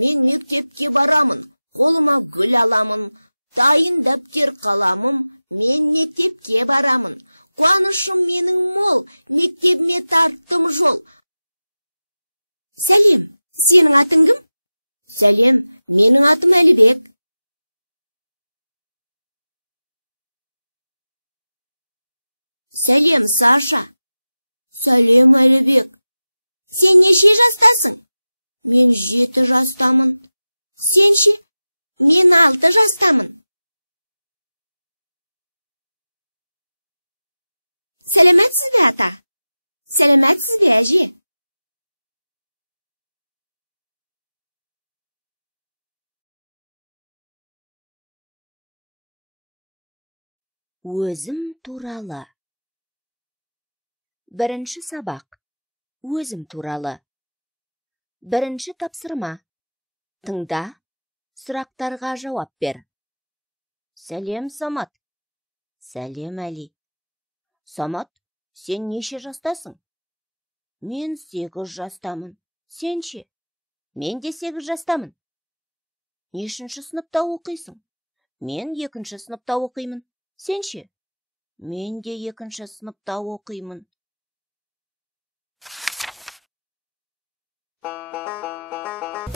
Мен мектепке барамын, қолыма гүл аламын, дайын дәптер қаламым, мен мектепке барамын. Қуанышым менің мол, мектебіме тарттым жол. Сәлем, сенің атың кім? Сәлем, менің атым Әлібек. Сәлем, Саша. Сәлем, Әлібек. Сен неше жастасың? Мен 7 жастамын. Сен ше? Мен 6 жастамын. Сәлеметсіз бе, ата? Сәлеметсіз бе, әже? Өзім туралы. Бірінші сабақ. Өзім туралы. Бірінші тапсырма. Тыңда, сұрақтарға жауап бер. Сәлем, Самат. Сәлем, Әли. Самат, сен неше жастасың? Мен 8 жастамын. Сен ше? Мен де 8 жастамын. Нешінші сыныпта оқисың? Мен 2-ші сыныпта оқимын. Сен ше? Мен де 2-ші сыныпта оқимын.